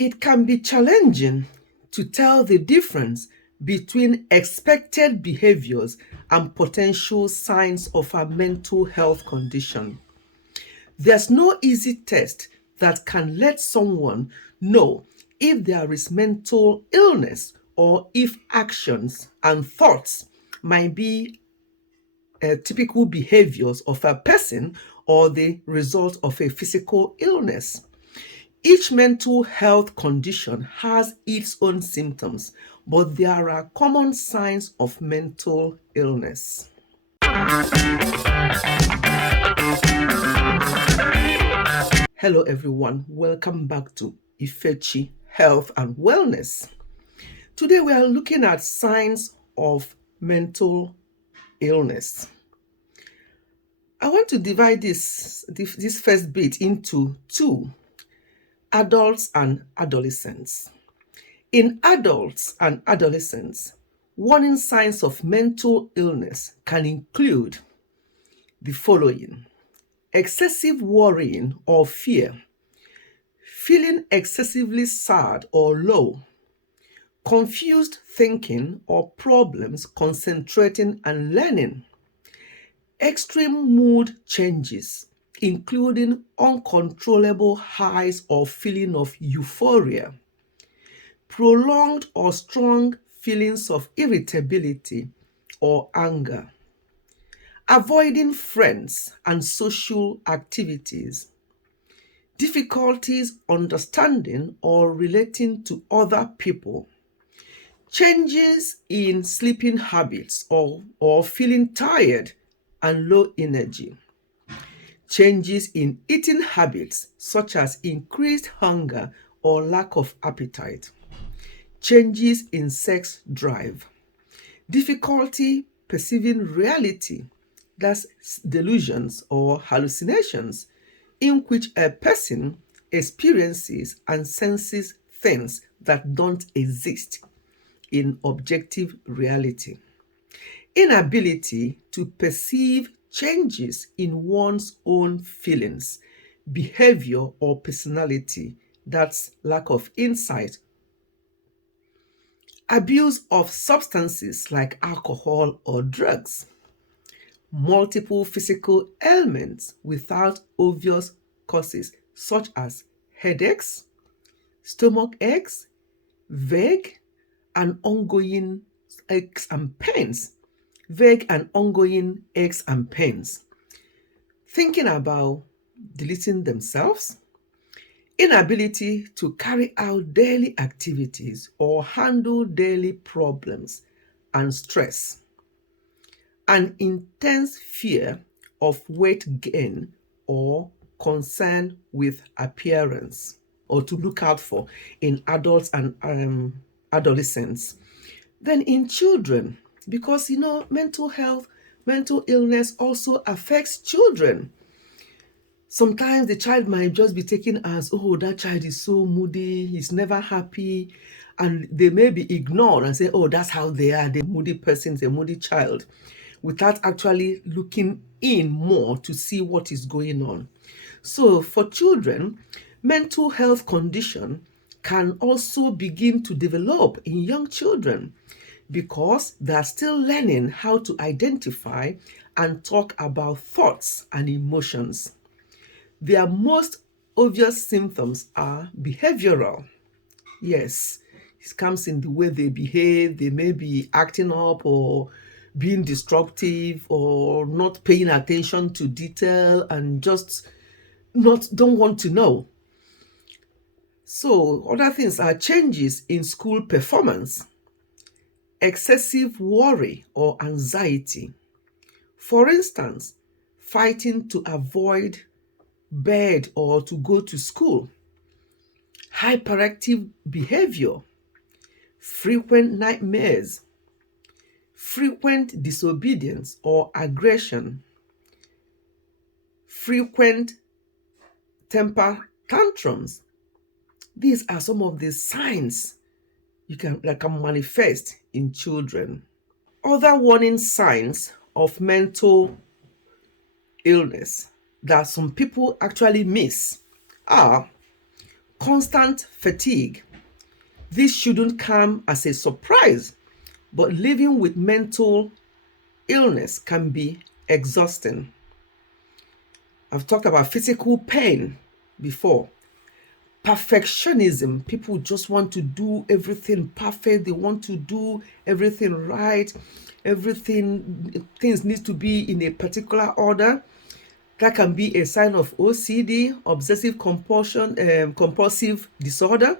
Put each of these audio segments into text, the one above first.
It can be challenging to tell the difference between expected behaviors and potential signs of a mental health condition. There's no easy test that can let someone know if there is mental illness or if actions and thoughts might be typical behaviors of a person or the result of a physical illness. Each mental health condition has its own symptoms, but there are common signs of mental illness. Hello, everyone. Welcome back to Ifechi Health and Wellness. Today, we are looking at signs of mental illness. I want to divide this first bit into two: adults and adolescents. In adults and adolescents, warning signs of mental illness can include the following: excessive worrying or fear, feeling excessively sad or low, confused thinking or problems concentrating and learning, extreme mood changes, including uncontrollable highs or feeling of euphoria, prolonged or strong feelings of irritability or anger, avoiding friends and social activities, difficulties understanding or relating to other people, changes in sleeping habits or feeling tired and low energy, changes in eating habits such as increased hunger or lack of appetite, changes in sex drive, difficulty perceiving reality, that's delusions or hallucinations, in which a person experiences and senses things that don't exist in objective reality, inability to perceive changes in one's own feelings, behavior, or personality, that's lack of insight, abuse of substances like alcohol or drugs, multiple physical ailments without obvious causes such as headaches, stomach aches, vague and ongoing aches and pains, thinking about deleting themselves, inability to carry out daily activities or handle daily problems and stress, an intense fear of weight gain or concern with appearance, or to look out for in adults and adolescents. Then in children, because mental illness also affects children. Sometimes the child might just be taken as, oh, that child is so moody, he's never happy, and they may be ignored and say, oh, that's how they are, the moody person, the moody child, without actually looking in more to see what is going on. So for children, mental health condition can also begin to develop in young children because they're still learning how to identify and talk about thoughts and emotions. Their most obvious symptoms are behavioral. Yes, it comes in the way they behave. They may be acting up or being destructive or not paying attention to detail and just don't want to know. So other things are changes in school performance, excessive worry or anxiety. For instance, fighting to avoid bed or to go to school, hyperactive behavior, frequent nightmares, frequent disobedience or aggression, frequent temper tantrums. These are some of the signs that can manifest in children. Other warning signs of mental illness that some people actually miss are Constant fatigue. This shouldn't come as a surprise, but living with mental illness can be exhausting. I've talked about physical pain before. Perfectionism. People just want to do everything perfect. They want to do everything right. Things need to be in a particular order. That can be a sign of OCD, obsessive compulsive disorder.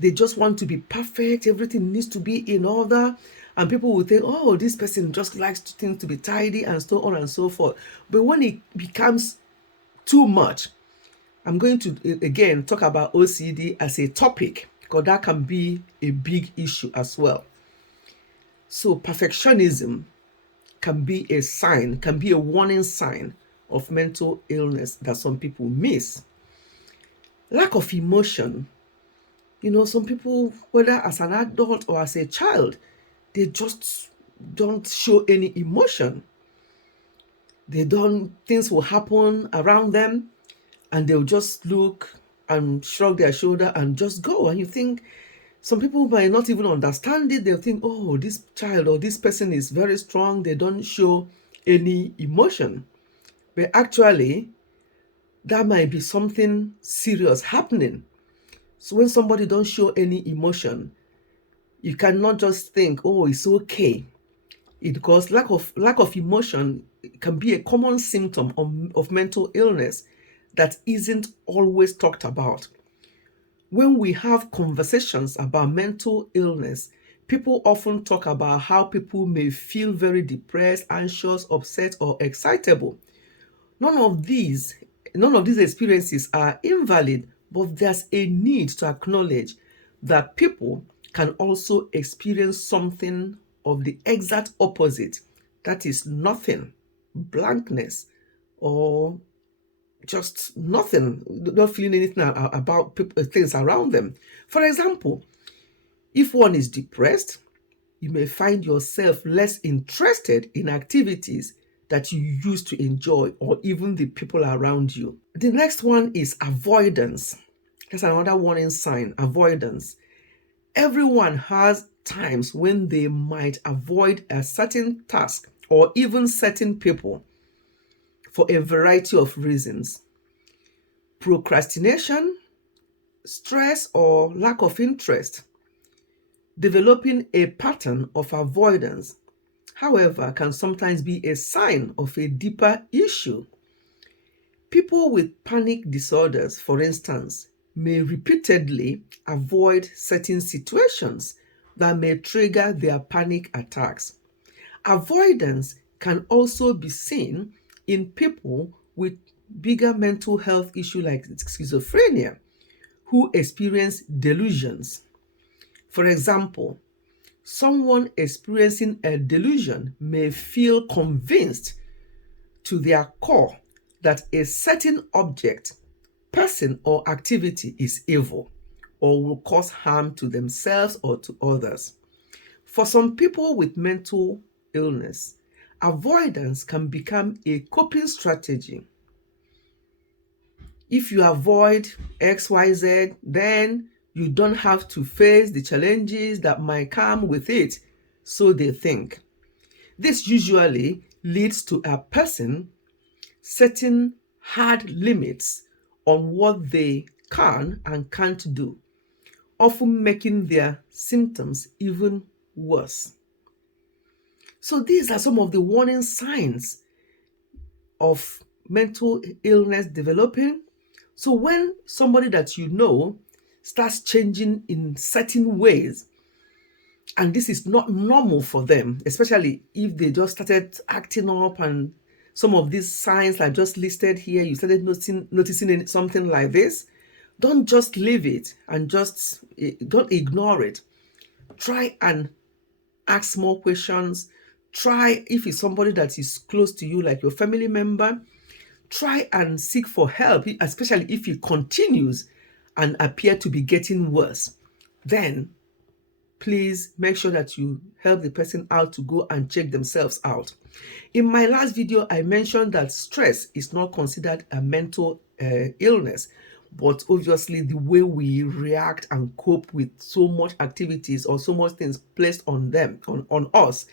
They just want to be perfect. Everything needs to be in order. And people will think, oh, this person just likes things to be tidy and so on and so forth. But when it becomes too much, I'm going to again talk about OCD as a topic, because that can be a big issue as well. So perfectionism can be a sign, can be a warning sign of mental illness that some people miss. Lack of emotion. Some people, whether as an adult or as a child, they just don't show any emotion. Things will happen around them and they'll just look and shrug their shoulder and just go. And you think some people might not even understand it. They'll think, oh, this child or this person is very strong. They don't show any emotion. But actually, that might be something serious happening. So when somebody don't show any emotion, you cannot just think, oh, it's okay. Because lack of emotion can be a common symptom of mental illness that isn't always talked about. When we have conversations about mental illness, people often talk about how people may feel very depressed, anxious, upset, or excitable. None of these experiences are invalid, but there's a need to acknowledge that people can also experience something of the exact opposite. That is nothing, blankness, or just nothing, not feeling anything about things around them. For example, if one is depressed, you may find yourself less interested in activities that you used to enjoy or even the people around you. The next one is avoidance. That's another warning sign, avoidance. Everyone has times when they might avoid a certain task or even certain people for a variety of reasons. Procrastination, stress, or lack of interest. Developing a pattern of avoidance, however, can sometimes be a sign of a deeper issue. People with panic disorders, for instance, may repeatedly avoid certain situations that may trigger their panic attacks. Avoidance can also be seen in people with bigger mental health issues like schizophrenia, who experience delusions. For example, someone experiencing a delusion may feel convinced to their core that a certain object, person, or activity is evil or will cause harm to themselves or to others. For some people with mental illness, avoidance can become a coping strategy. If you avoid XYZ, then you don't have to face the challenges that might come with it, so they think. This usually leads to a person setting hard limits on what they can and can't do, often making their symptoms even worse. So these are some of the warning signs of mental illness developing. So when somebody that you know starts changing in certain ways, and this is not normal for them, especially if they just started acting up and some of these signs I just listed here, you started noticing something like this, don't just leave it and just don't ignore it. Try and ask more questions. Try, if it's somebody that is close to you, like your family member, try and seek for help, especially if it continues and appear to be getting worse. Then please make sure that you help the person out to go and check themselves out. In my last video, I mentioned that stress is not considered a mental illness, but obviously the way we react and cope with so much activities or so much things placed on them, on us,